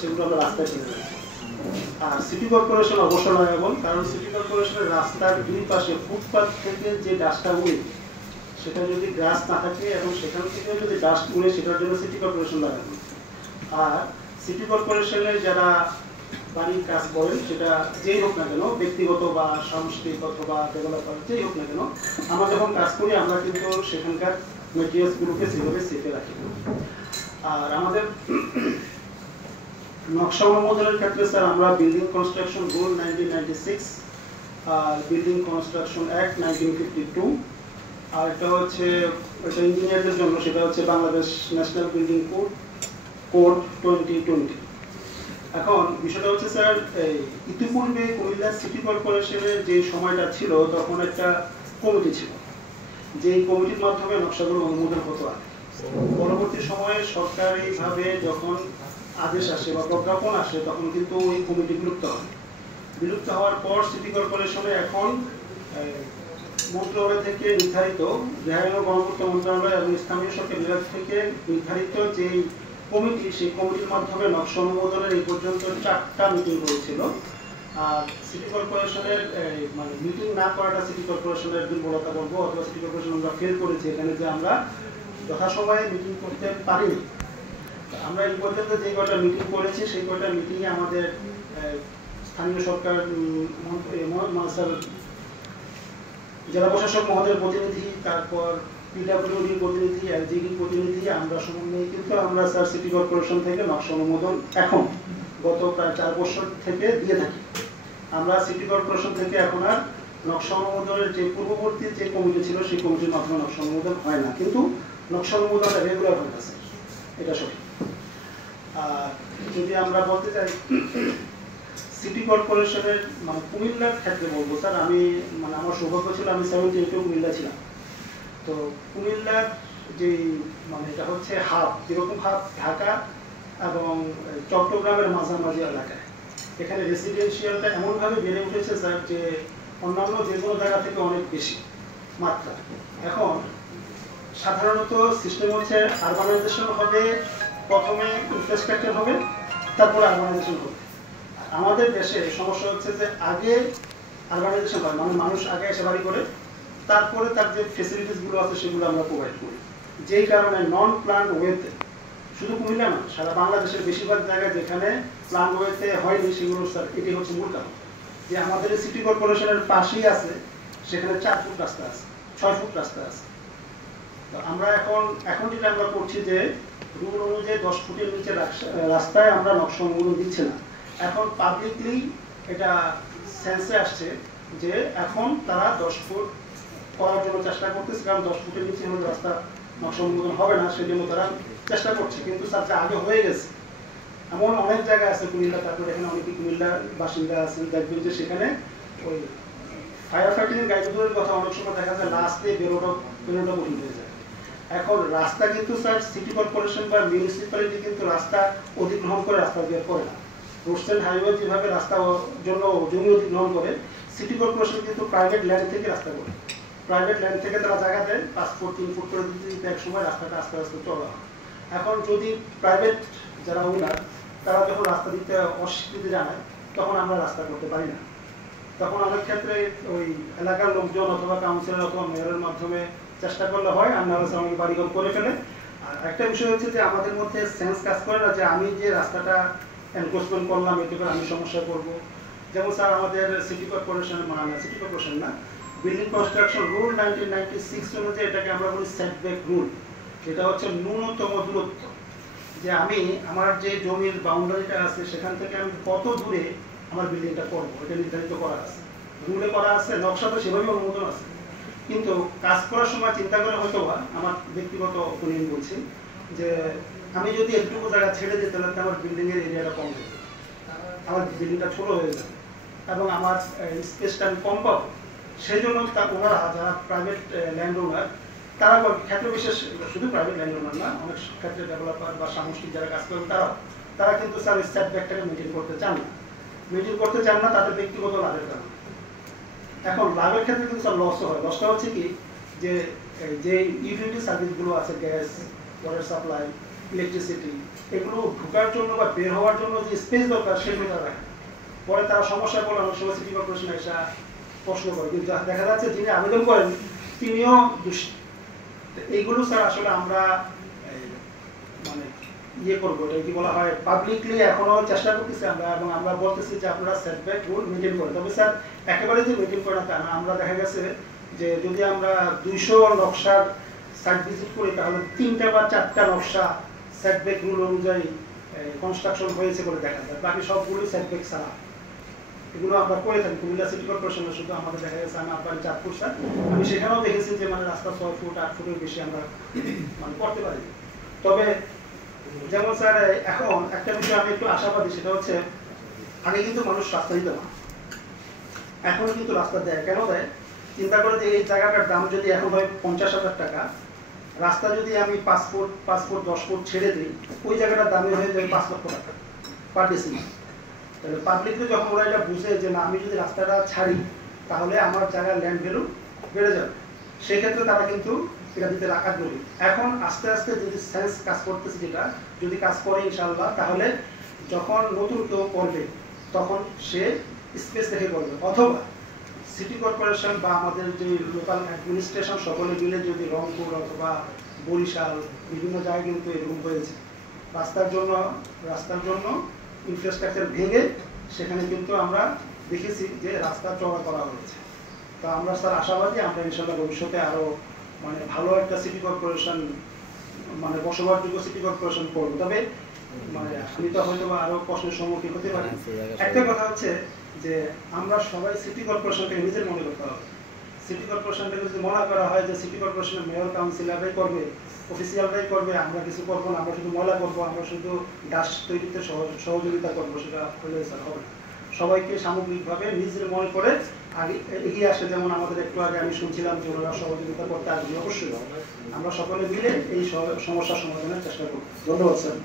সেগুলো আমরা রাস্তায় ফেলে রাখি। আর সিটি কর্পোরেশন অবশ্য নয় এমন, কারণ সিটি কর্পোরেশনের রাস্তার দুই পাশে ফুটপাথ থেকে যে ডাস্টটা উড়ে, সেটা যদি গ্রাস না থাকে এবং সেখান থেকে যদি ডাস্ট উড়ে, সেটার জন্য সিটি কর্পোরেশন লাগানো। আর সিটি কর্পোরেশনের যারা বাড়ির কাজ করেন, সেটা যেই হোক না কেন, ব্যক্তিগত বা সাংস্কৃতিক অথবা ডেভেলপার যেই হোক না কেন, আমরা যখন কাজ করি আমরা কিন্তু সেখানকার মেটেরিয়ালসগুলোকে সেভাবে সেফে রাখি। আর আমাদের নকশা অনুমোদনের ক্ষেত্রে স্যার আমরা বিল্ডিং কনস্ট্রাকশন রুল 1996 আর বিল্ডিং কনস্ট্রাকশন অ্যাক্ট 1952, আর এটা হচ্ছে এটা ইঞ্জিনিয়ারদের জন্য, সেটা হচ্ছে বাংলাদেশ ন্যাশনাল বিল্ডিং কোড 2020। এখন বিষয়টা হচ্ছে স্যার, ইতিপূর্বে কুমিল্লা সিটি কর্পোরেশনের যে সময়টা ছিল তখন একটা কমিটি ছিল, যেই কমিটির মাধ্যমে নকশাগুলো অনুমোদন হতো। পরবর্তী সময়ে সরকারিভাবে যখন আদেশ আসে বা প্রজ্ঞাপন আসে, তখন কিন্তু ওই কমিটি বিলুপ্ত হয়। বিলুপ্ত হওয়ার পর সিটি কর্পোরেশনে এখন মন্ত্রণালয় থেকে নির্ধারিত, রেহাই ও গণপূর্ত মন্ত্রণালয় এবং স্থানীয় সরকার বিভাগ থেকে নির্ধারিত যে কমিটি, সেই কমিটির মাধ্যমে নকশা অনুমোদনের এই পর্যন্ত 4টা মিটিং হয়েছিল। আর সিটি কর্পোরেশনের মানে মিটিং না করাটা সিটি কর্পোরেশনের দুর্বলতা বলবো, অথবা সিটি কর্পোরেশন আমরা ফেল করেছি এখানে, যে আমরা যথাসময়ে মিটিং করতে পারিনি। আমরা এই পর্যন্ত যে কয়টা মিটিং করেছি, সেই কয়টা মিটিংয়ে আমাদের স্থানীয় সরকার জেলা প্রশাসক মহোদয়ের প্রতিনিধি, তারপর পিডব্লিউডির প্রতিনিধি, এলজিডির প্রতিনিধি, আমরা সমন্বয়ে কিন্তু আমরা স্যার সিটি কর্পোরেশন থেকে নকশা অনুমোদন এখন গত প্রায় 4 বছর থেকে দিয়ে থাকি। আমরা সিটি কর্পোরেশন থেকে এখন আর নকশা অনুমোদনের যে পূর্ববর্তী যে কমিটি ছিল, সেই কমিটির মাধ্যমে নকশা অনুমোদন হয় না, কিন্তু নকশা অনুমোদনটা রেগুলার হয়ে গেছে, এটা সঠিক। আর যদি আমরা বলতে চাই সিটি কর্পোরেশনের মানে কুমিল্লার ক্ষেত্রে বলবো স্যার, আমি মানে আমার সৌভাগ্য ছিল আমি 78 কুমিল্লা ছিলাম। তো কুমিল্লার যে মানে এটা হচ্ছে হাব, যেরকম হাব ঢাকা এবং চট্টগ্রামের মাঝামাঝি এলাকায়, এখানে রেসিডেন্সিয়ালটা এমনভাবে বেড়ে উঠেছে স্যার যে অন্যান্য যে কোনো জায়গা থেকে অনেক বেশি মাত্রা। এখন সাধারণত সিস্টেম হচ্ছে আরবানাইজেশন হবে, প্রথমে ইনফ্রাস্ট্রাকচার হবে, তারপরে আরবানাইজেশন হবে। আমাদের দেশে সমস্যা হচ্ছে যে আগে আরবানাইজেশন হয়, মানে মানুষ আগে এসে বাড়ি করে, তারপরে তার যে ফেসিলিটিসগুলো আছে সেগুলো আমরা প্রোভাইড করি, যেই কারণে নন প্ল্যান ওয়েতে, শুধু কুমিল্লা না, সারা বাংলাদেশের বেশিরভাগ জায়গায় যেখানে প্ল্যান ওয়েতে হয়নি, সেগুলো স্যার এটি হচ্ছে মূল কারণ। যে আমাদের সিটি কর্পোরেশনের পাশেই আছে, সেখানে 4 ফুট রাস্তা আছে, 6 ফুট রাস্তা আছে। তো আমরা এখন যেটা আমরা করছি যে রুল অনুযায়ী 10 ফুটের নিচে রাস্তায় আমরা নকশা অনুমোদন দিচ্ছি না। এখন পাবলিকলি এটা সেন্সে আসছে যে এখন তারা 10 ফুট করার জন্য চেষ্টা করতেছে, কারণ 10 ফুটের নিচে হলে রাস্তা নকশা অনুমোদন হবে না, সেজন্য তারা চেষ্টা করছে। কিন্তু স্যার যা আগে হয়ে গেছে, এমন অনেক জায়গা আছে কুমিল্লা, তারপরে এখানে অনেকে কুমিল্লার বাসিন্দা আছেন, দেখবেন যে সেখানে ওই ফায়ার ফাইটিং এর গাইডগুলোর কথা অনেক সময় দেখা যায় লাস্টে বেরোটা কঠিন হয়ে যায়। এখন রাস্তা কিন্তু স্যার সিটি কর্পোরেশন বা মিউনিসিপ্যালিটি কিন্তু রাস্তা অধিগ্রহণ করে রাস্তা বের করে না। রোডস অ্যান্ড হাইওয়ে যেভাবে রাস্তার জন্য জমি অধিগ্রহণ করে, সিটি কর্পোরেশন কিন্তু প্রাইভেট ল্যান্ড থেকে রাস্তা করে, প্রাইভেট ল্যান্ড থেকে তারা জায়গা দেয় 5 ফুট 3 ফুট করে দিতে দিতে এক সময় রাস্তাটা আস্তে আস্তে চলা। এখন যদি প্রাইভেট যারা ওনার, তারা যখন রাস্তা দিতে অস্বীকৃতি জানায়, তখন আমরা রাস্তা করতে পারি না। তখন অনেক ক্ষেত্রে ওই এলাকার লোকজন অথবা কাউন্সিলর অথবা মেয়রের মাধ্যমে চেষ্টা করলে হয়, আর নাহলে অনেক বাড়িঘর করে ফেলে। আর একটা বিষয় হচ্ছে যে আমাদের মধ্যে সেন্স কাজ করে না যে আমি যে রাস্তাটা এনক্রোচমেন্ট করলাম, এতে করে আমি সমস্যা করবো। যেমন স্যার আমাদের সিটি কর্পোরেশনের মানে সিটি কর্পোরেশন না, বিল্ডিং কনস্ট্রাকশন রুল 1996 অনুযায়ী এটাকে আমরা বলি সেটব্যাক রুল। এটা হচ্ছে ন্যূনতম দূরত্ব, যে আমি আমার যে জমির বাউন্ডারিটা আছে সেখান থেকে আমি কত দূরে আমার বিল্ডিংটা করবো, এটা নির্ধারিত করা আছে, রুলে করা আছে, নকশা তো সেভাবে অনুমোদন আছে। কিন্তু কাজ করার সময় চিন্তা করে হয়তো আমার ব্যক্তিগত অপিনিয়ন বলছি যে আমি যদি একটুকু জায়গা ছেড়ে দিতে তাহলে আমার বিল্ডিংয়ের এরিয়াটা কম যাবে, আমার বিল্ডিংটা ছোট হয়ে যাবে এবং আমার স্পেসটা আমি কম পাবো। সেই জন্য ওনারা যারা প্রাইভেট ল্যান্ড ওনার, তারা ক্ষেত্র বিশেষ, শুধু প্রাইভেট ল্যান্ড ওনার না, অনেক ক্ষেত্রে ডেভেলপার বা সামষ্টিক যারা কাজ করেন তারা কিন্তু স্যার সেটব্যাকটাকে মেনটেন করতে চান না, তাদের ব্যক্তিগত লাভের কারণে। এখন লাভের ক্ষেত্রে কিন্তু স্যার লসও হয়। লসটা হচ্ছে কি, যে ইউটিলিটি সার্ভিসগুলো আছে, গ্যাস, ওয়াটার সাপ্লাই, ইলেকট্রিসিটি, এগুলো ঢোকার জন্য বা বের হওয়ার জন্য যে স্পেস দরকার সেগুলো তারা রাখে। পরে তারা সমস্যা বলে অনেক সময় সিটি কর্পোরেশন এসে প্রশ্ন করে, কিন্তু দেখা যাচ্ছে যিনি আবেদন করেন তিনিও দোষী। এইগুলো স্যার আসলে আমরা মানে ইয়ে করবো, এটা কি বলা হয়, পাবলিকলি এখনো চেষ্টা করতেছি আমরা, এবং আমরা বলতেছি যে আপনারা সেটব্যাক রুল মেনটেন করেন। তবে স্যার একেবারে যে মেনটেন করে না তা না, আমরা দেখা গেছে যে যদি আমরা 200 নকশার সাইট ভিজিট করি তাহলে 3টা বা 4টা নকশা সেটব্যাক রুল অনুযায়ী কনস্ট্রাকশন হয়েছে বলে দেখা যায়, বাকি সবগুলোই সেটব্যাক ছাড়া। এগুলো আমরা করে থাকি কুমিল্লা সিটি কর্পোরেশনের, শুধু আমাদের দেখা গেছে আমি আপনার চাঁদপুর স্যার, আমি সেখানেও দেখেছি যে মানে রাস্তা 6 ফুট 8 ফুটের বেশি আমরা মানে করতে পারি। তবে যেমন স্যার এখন একটা বিষয় আমি একটু আশাবাদী, সেটা হচ্ছে আগে কিন্তু মানুষ রাস্তা দিত না, এখনো কিন্তু রাস্তা দেয়। কেন দেয়? চিন্তা করে যে এই জায়গাটার দাম যদি এখন হয় 50,000 টাকা, রাস্তা যদি আমি 5 ফুট 10 ফুট ছেড়ে দিই, ওই জায়গাটার দামই হয়ে যাবে 5 লক্ষ টাকা পার ডেসিমেল। তাহলে পাবলিকলি যখন ওরা এটা বুঝে যে না আমি যদি রাস্তাটা ছাড়ি তাহলে আমার জায়গার ল্যান্ড ভ্যালু বেড়ে যাবে, সেক্ষেত্রে তারা কিন্তু এটা দিতে আগ্রহী। এখন আস্তে আস্তে যদি সায়েন্স কাজ করতেছে, যেটা যদি কাজ করে ইনশাআল্লাহ, তাহলে যখন নতুন কেউ করবে তখন সে স্পেস দেখে করবে, অথবা সিটি কর্পোরেশন বা আমাদের যে লোকাল অ্যাডমিনিস্ট্রেশন সকলে মিলে যদি রংপুর অথবা বরিশাল বিভিন্ন জায়গায় কিন্তু এরকম হয়েছে, রাস্তার জন্য ইনফ্রাস্ট্রাকচার ভেঙে সেখানে কিন্তু আমরা দেখেছি যে রাস্তা চওড়া করা হয়েছে। তো আমরা স্যার আশাবাদী আমরা ইনশাআল্লাহ ভবিষ্যতে আরো মানে ভালো একটা সিটি কর্পোরেশন, মানে বসবাসযোগ্য সিটি কর্পোরেশন করবো। তবে মানে আমি তো হয়তো আরো প্রশ্নের সম্মুখীন হতে পারি। একটা কথা হচ্ছে যে আমরা সবাই সিটি কর্পোরেশনটাকে নিজের মনে করতে হবে। সিটি কর্পোরেশনটাকে যদি মনে করা হয় যে সিটি কর্পোরেশনের মেয়র কাউন্সিলররাই করবে, অফিসিয়ালরাই করবে, আমরা কিছু করবো না, আমরা শুধু ময়লা করবো, আমরা শুধু ডাস্ট তৈরিতে সহযোগিতা করবো, সেটা হলে স্যার হবে না। সবাইকে সামগ্রিকভাবে নিজের মনে করে আগে এগিয়ে আসে। যেমন আমাদের একটু আগে আমি শুনছিলাম যে ওনারা সহযোগিতা করতে আসবে, অবশ্যই আমরা সকলে মিলে এই সমস্যার সমাধানের চেষ্টা করব। ধন্যবাদ স্যার।